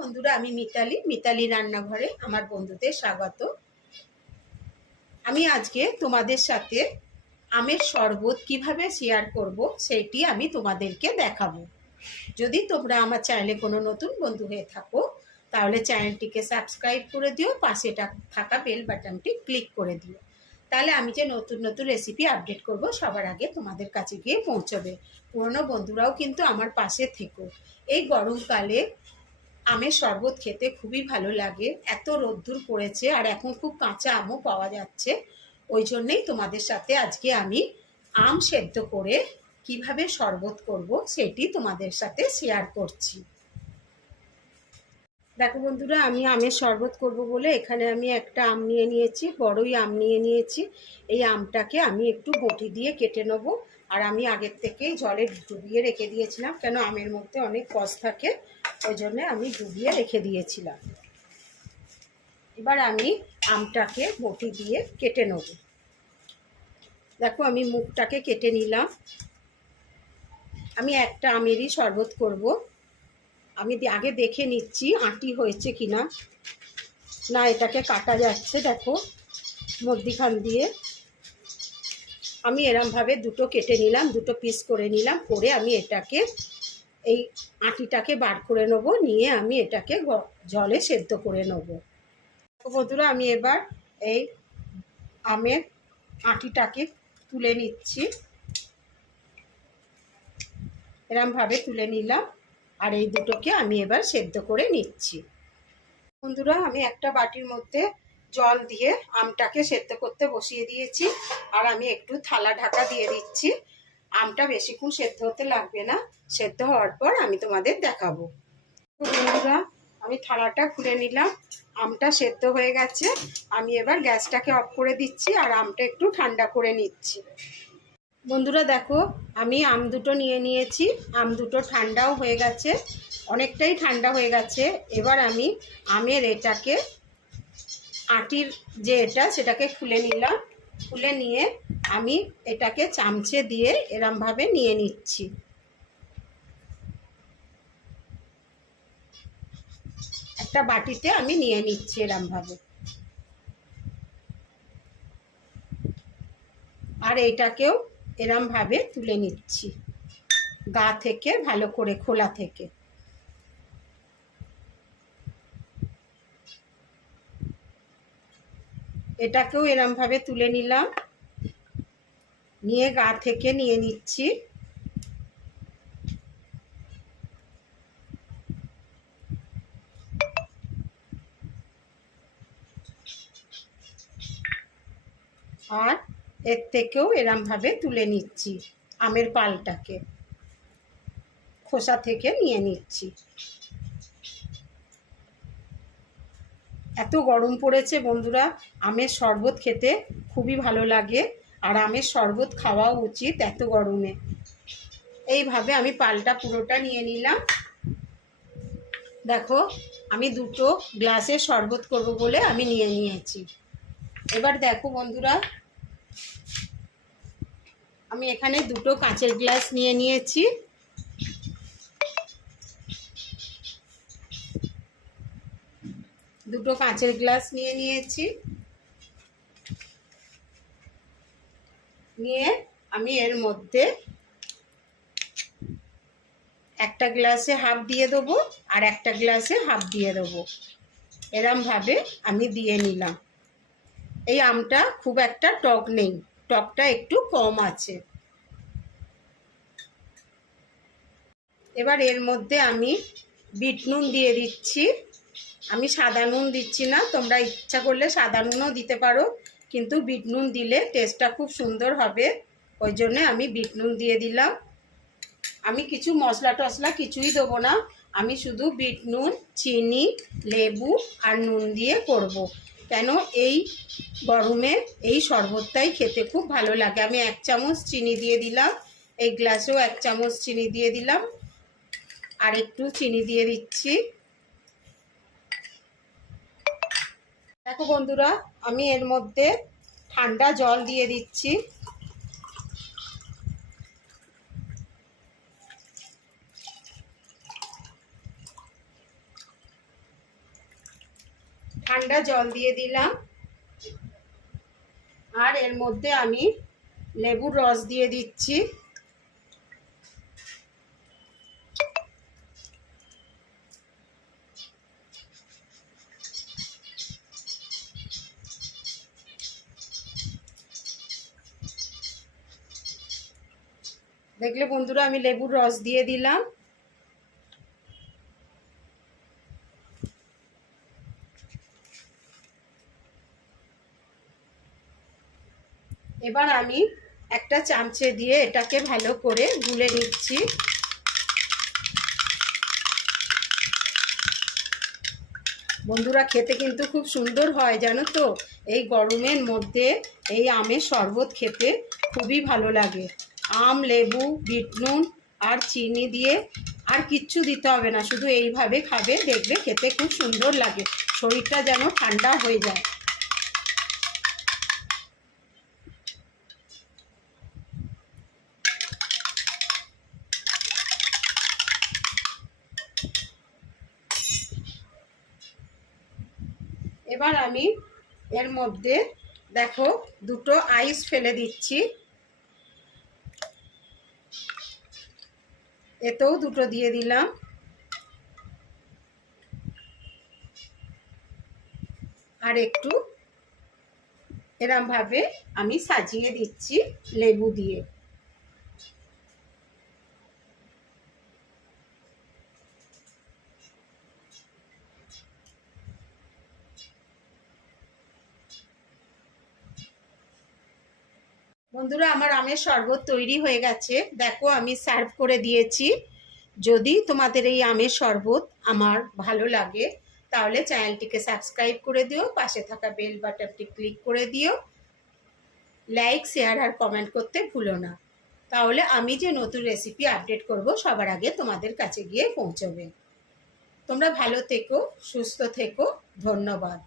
বন্ধুরা, আমি মিতালি রান্নাঘরে আমার বন্ধুদের স্বাগত। আমি আজকে তোমাদের সাথে আমের শরবত কিভাবে শেয়ার করব সেটি আমি তোমাদেরকে দেখাবো। যদি তোমরা আমার চ্যানেলে কোনো নতুন বন্ধু হয়ে থাকো তাহলে চ্যানেলটিকে সাবস্ক্রাইব করে দিও, পাশে থাকা বেল বাটনটি ক্লিক করে দিও। তাহলে আমি যে নতুন নতুন রেসিপি আপডেট করব সবার আগে তোমাদের কাছে গিয়ে পৌঁছবে। পুরনো বন্ধুরাও কিন্তু আমার পাশে থেকো। এই গরমকালে আমের শরবত খেতে খুবই ভালো লাগে। এত রোদ্দুর পড়েছে আর এখন খুব কাঁচা আমও পাওয়া যাচ্ছে। ওই জন্যেই তোমাদের সাথে আজকে আমি আম সেদ্ধ করে কিভাবে শরবত করব সেটি তোমাদের সাথে শেয়ার করছি। দেখো বন্ধুরা, আমি আমের শরবত করব বলে এখানে আমি একটা আম নিয়ে নিয়েছি, বড়ই আম নিয়ে নিয়েছি। এই আমটাকে আমি একটু বটি দিয়ে কেটে নেব। আর আমি আগের থেকেই জলে ডুবিয়ে রেখে দিয়েছিলাম, কেন আমের মধ্যে অনেক কষ থাকে, ওই জন্যে আমি ডুবিয়ে রেখে দিয়েছিলাম। এবার আমি আমটাকে বটি দিয়ে কেটে নেব। দেখো আমি মুখটাকে কেটে নিলাম। আমি একটা আমেরই শরবত করব। আমি আগে দেখে নিচ্ছি আঁটি হয়েছে কিনা। না, এটাকে কাটা যাচ্ছে। দেখো মধ্যিখান দিয়ে আমি এরমভাবে দুটো কেটে নিলাম, দুটো পিস করে নিলাম। করে আমি এটাকে এই আঁটিটাকে বার করে নেব, নিয়ে আমি এটাকে জলে সেদ্ধ করে নেব। বন্ধুরা, আমি এবার এই আমের আঁটিটাকে তুলে নিচ্ছি। এরমভাবে তুলে নিলাম আর এই দুটোকে আমি এবার সেদ্ধ করে নিচ্ছি। বন্ধুরা, আমি একটা বাটির মধ্যে জল দিয়ে আমটাকে সেদ্ধ করতে বসিয়ে দিয়েছি। আর আমি একটু থালা ঢাকা দিয়ে দিচ্ছি। আমটা বেশিক্ষণ সেদ্ধ হতে লাগবে না, সেদ্ধ হওয়ার পর আমি তোমাদের দেখাবো। বন্ধুরা, আমি থালাটা খুলে নিলাম। আমটা সেদ্ধ হয়ে গেছে। আমি এবার গ্যাসটাকে অফ করে দিচ্ছি আর আমটা একটু ঠান্ডা করে নিচ্ছি। বন্ধুরা দেখো, আমি আম দুটো নিয়ে নিয়েছি। আম দুটো ঠান্ডাও হয়ে গেছে, অনেকটাই ঠান্ডা হয়ে গেছে। এবার আমি আমের এটাকে আটির যে সেটাকে খুলে নিলাম। খুলে নিয়ে আমি এটাকে চামচে দিয়ে এরমভাবে নিয়ে নিচ্ছি। একটা বাটিতে আমি নিয়ে নিচ্ছি এরমভাবে। আর এটাকেও এরমভাবে তুলে নিচ্ছি গা থেকে, ভালো করে খোলা থেকে। এটাকেও এরমভাবে তুলে নিলাম, নিয়ে গা থেকে নিয়ে নিচ্ছি। আর এর থেকেও এরমভাবে তুলে নিচ্ছি আমের পালটাকে, খোসা থেকে নিয়ে নিচ্ছি। এত গরম পড়েছে বন্ধুরা, আমের শরবত খেতে খুবই ভালো লাগে। আর আমের শরবত খাওয়াও উচিত এত গরমে। এইভাবে আমি পালটা পুরোটা নিয়ে নিলাম। দেখো, আমি দুটো গ্লাসে শরবত করব বলে আমি নিয়ে নিয়েছি। এবার দেখো বন্ধুরা, আমি এখানে দুটো কাঁচের গ্লাস নিয়ে নিয়েছি। দুটো কাঁচের গ্লাস নিয়ে নিয়েছি। নিয়ে আমি এর মধ্যে একটা গ্লাসে হাফ দিয়ে দেবো আর একটা গ্লাসে হাফ দিয়ে দেবো। এরমভাবে আমি দিয়ে নিলাম। এই আমটা খুব একটা টক নেই, টকটা একটু কম আছে। এবার এর মধ্যে আমি বিট নুন দিয়ে দিচ্ছি। আমি সাদা নুন দিচ্ছি না, তোমরা ইচ্ছা করলে সাদা নুনও দিতে পারো, কিন্তু বিট নুন দিলে টেস্টটা খুব সুন্দর হবে। ওই জন্যে আমি বিট নুন দিয়ে দিলাম। আমি কিছু মশলা টশলা কিছুই দেবো না, আমি শুধু বিট নুন, চিনি, লেবু আর নুন দিয়ে করব। কেন এই গরমে এই শরবতটাই খেতে খুব ভালো লাগে। আমি 1 চামচ চিনি দিয়ে দিলাম, এই গ্লাসেও 1 চামচ চিনি দিয়ে দিলাম। আর একটু চিনি দিয়ে দিচ্ছি। দেখো বন্ধুরা, আমি এর মধ্যে ঠান্ডা জল দিয়ে দিচ্ছি। ঠান্ডা জল দিয়ে দিলাম, আর এর মধ্যে আমি লেবুর রস দিয়ে দিচ্ছি। দেখলে বন্ধুরা আমি লেবুর রস দিয়ে দিলাম। এবার আমি একটা চামচে দিয়ে এটাকে ভালো করে গুলে নিচ্ছি। বন্ধুরা খেতে কিন্তু খুব সুন্দর হয় জানো তো। এই গরমের মধ্যে এই আমের শরবত খেতে খুবই ভালো লাগে। আম, লেবু, বিট নুন আর চিনি দিয়ে, আর কিচ্ছু দিতে হবে না, শুধু এইভাবে খাবে, দেখবে খেতে খুব সুন্দর লাগে, শরীরটা যেন ঠান্ডা হয়ে যায়। এবার আমি এর মধ্যে দেখো দুটো আইস ফেলে দিচ্ছি, এতেও দুটো দিয়ে দিলাম। আর একটু এরম ভাবে আমি সাজিয়ে দিচ্ছি লেবু দিয়ে। বন্ধুরা আমার আমের শরবত তৈরি হয়ে গেছে, দেখো আমি সার্ভ করে দিয়েছি। যদি তোমাদের এই আমের শরবত আমার ভালো লাগে তাহলে চ্যানেলটিকে সাবস্ক্রাইব করে দিও, পাশে থাকা বেল বাটনটি ক্লিক করে দিও, লাইক, শেয়ার আর কমেন্ট করতে ভুলো না। তাহলে আমি যে নতুন রেসিপি আপডেট করব সবার আগে তোমাদের কাছে গিয়ে পৌঁছবে। তোমরা ভালো থেকো, সুস্থ থেকো, ধন্যবাদ।